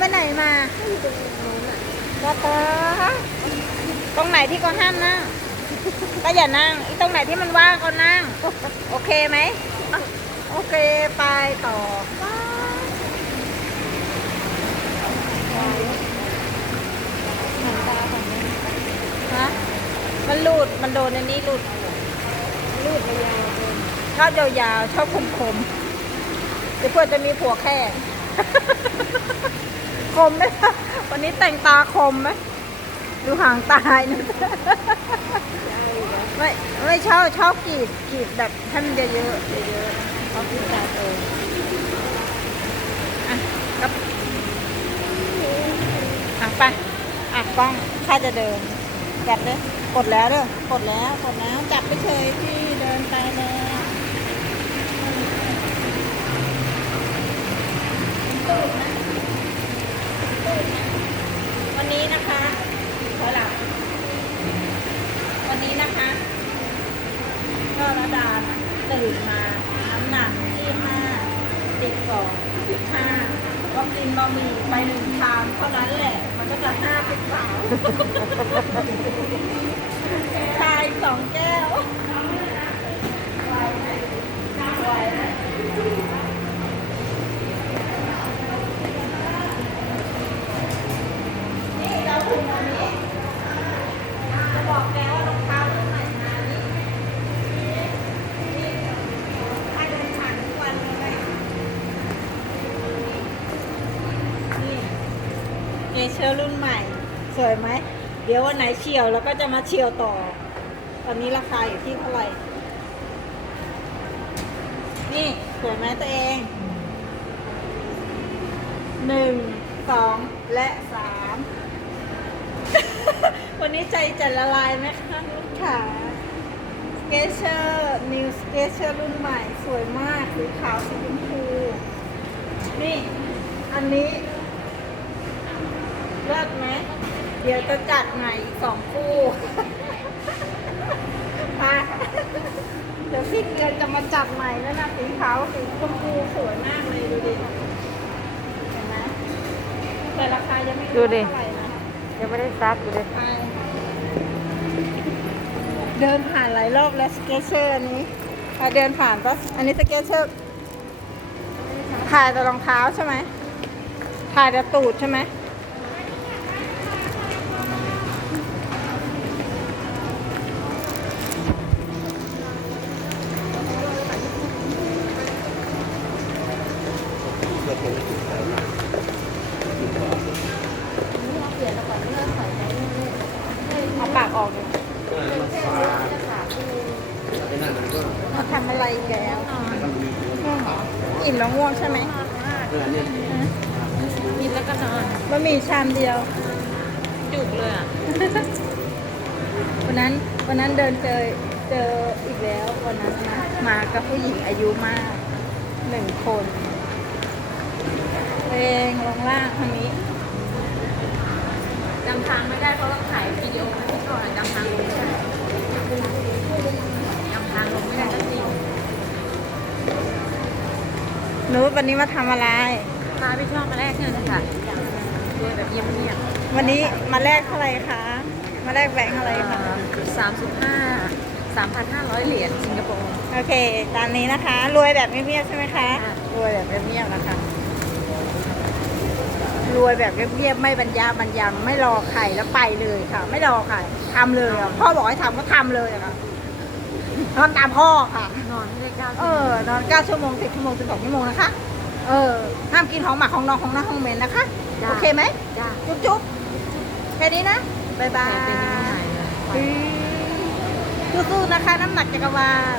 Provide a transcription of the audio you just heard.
ไปไหนมาก็ตาตรงไหนที่เขาห้ามนั่งก็อย่านั่งอีตรงไหนที่มันว่างก็นั่ง โอเคไหมโอเคไปต่อฮะมันหลุดมันโดนอันนี้หลุดรูดยาวชอบยาวๆชอบคมๆเดี๋ยวเพื่อจะมีผัวแค่ คมไหมล่ะวันนี้แต่งตาคมไหมดูหางตายนะไม่ไม่ชอบชอบกรีดกรีดแบบให้มันเยอะๆเยอะๆชอบกรีดตาโตอะก็อะไปอะกล้องข้าจะเดินจับเลยกดแล้วเด้อกดแล้วกดแล้วจับไปเฉยที่เดินไปแล้ววันนี้นะคะถอยหลัง วันนี้นะคะก็ระดาตื่นมา น้ำหนักที่ห้าติด สองสิบห้าก็กินบะหมี่ไปหนึ่งชามเท่านั้นแหละ มันก็จะห้าเป็นสาวชายสองแก้วไหมไหวไหมนี่เราถึงวันนี้ จะบอกแกว่ารองเท้ารุ่นใหม่มานี่นี่ถ้าเดินผ่านทุกวันเลยนี่เอเชอร์รุ่นใหม่ สวยไหม เดี๋ยววันไหนเฉียวแล้วก็จะมาเฉียวต่อ ตอนนี้ราคาอยู่ที่เท่าไหร่ นี่ สวยไหมตัวเองหนึ่งสองและสามวันนี้ใจจะละลายไหมคะลูกค้าสเกเชอร์นิวสเกเชอร์รุ่นใหม่ สวยมากสีขาวสีชมพูนี่ อันนี้ เลิศไหมเดี๋ยวจะจัดใหม่อีกสองคู่มาเดี๋ยวสิ้นเดือนจะมาจัดใหม่แล้วนะสีขาวสีชมพูสวยมากเลยดูดิเห็นไหมแต่ราคายังไม่รู้ดูดิเท่าไหร่นะยังไม่ได้ซักอยู่เลยไปเดินผ่านหลายรอบแล้วสเกเชอร์อันนี้อะเดินผ่านปะอันนี้สเกเชอร์ถ่ายแต่รองเท้าใช่ไหมถ่ายแต่ตูดใช่ไหม เอาปากออกเลยมาทำอะไรอีกแล้วออิ่มแล้วง่วงใช่ไหมกินแล้วก็นอนบะหมี่ชามเดียว จุกเลยอะ วันนั้นวันนั้นเดินเจอเจออีกแล้ววันนั้นนะมากับผู้หญิงอายุมากหนึ่งคน ตัวเองลงล่างทางนี้จำทางไม่ได้เพราะว่าถ่ายวิดีโอไว้ก่อนอะจำทางลงไม่ได้จำทางลงไม่ได้ก็จริงหนูวันนี้มาทำอะไร พาไปช่องมาแรกเงินค่ะรวยแบบเงียบวันนี้มาแลกเท่าไหร่คะ มาแลกแบงค์อะไรคะ ๆสามสิบห้าสามพันห้าร้อยเหรียญสิงคโปร์ โอเค ตามนี้นะคะ รวยแบบเงียบๆใช่ไหมคะ ค่ะ รวยแบบเงียบๆนะคะ รวยแบบเงียบๆไม่บรรยาบรรยังไม่รอใครแล้วไปเลยค่ะ ไม่รอใครทำเลยอะพ่อบอกให้ทำก็ทำเลยอะค่ะนอนตามพ่อค่ะ นอนไม่ได้เก้าเออนอน9ชั่วโมง10ชั่วโมง12ชั่วโมงนะคะ เออห้ามกินของหมักของนองของน้าของเหม็นนะคะ โอเคไหมจ้าจุ๊บจุ๊บแค่นี้นะบ๊ายบาแต่เป็นยังไงยไปสู้ๆนะคะ น้ำหนักจักรวาล